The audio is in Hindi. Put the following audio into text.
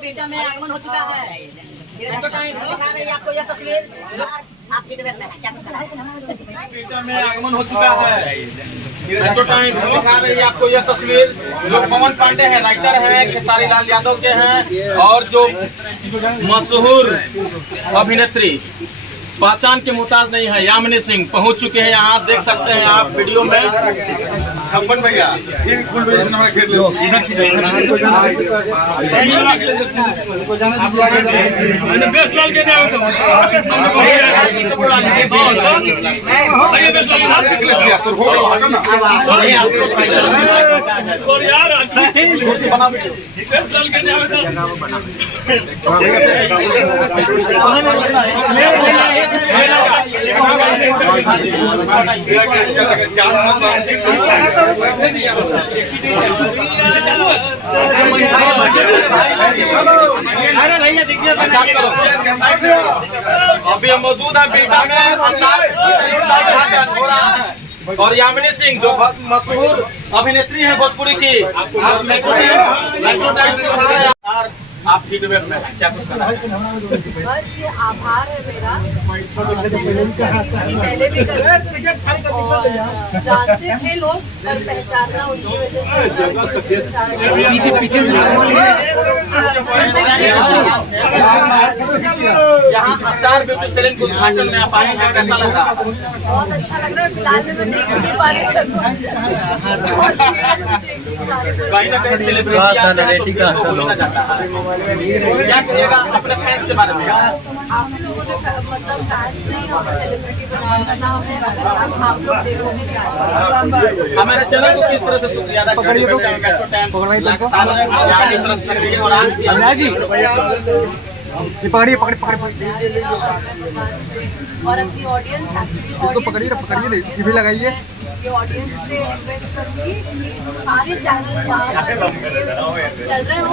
बेटा में आगमन हो चुका है। मेट्रो टाइम्स दिखा रही है आपको यह तस्वीर। आप फीडबैक में क्या कुछ बेटा में आगमन हो चुका है। मेट्रो टाइम्स दिखा रही है आपको यह तस्वीर। जो पवन पांडे हैं, राइटर हैं, खेसारी लाल यादव के हैं, और जो मशहूर अभिनेत्री पहचान के मुताज नहीं है, यामिनी सिंह पहुंच चुके हैं। यहाँ देख सकते हैं आप वीडियो में। छप्पन भैया अभी हम मौजूद है बेटा में। हो रहा है और यामिनी सिंह जो मशहूर अभिनेत्री है भोजपुरी की, मेट्रो टाइम आप फीडबैक में हैं, क्या कुछ करना है? बस ये आभार है मेरा। पहले भी करते जानते थे लोग, पर पहचानना उनकी वजह से पीछे यहाँ स्टार ब्यूटी सैलून के उद्घाटन में आप आए हैं, कैसा लग रहा है? बहुत अच्छा लग रहा है। फिलहाल में मैं देख नहीं पा रही सबको। कहीं ना कहीं सेलिब्रिटी आते हैं तो फिर तो बोलना जाता है। क्या कहिएगा अपने फैंस के बारे में? आप लोगों ने मतलब फैंस नहीं हमें सेलिब्रिटी बनाया ना, हमें अगर आप लोग देखोगे क्या हमारे चैनल को किस तरह से शुक्रिया अदा करें? और अपनी ऑडियंस एक्चुअली भी लगाइए। ये ऑडियंस से रिक्वेस्ट करूंगी कि सारे चैनल जहाँ पर चल रहे हो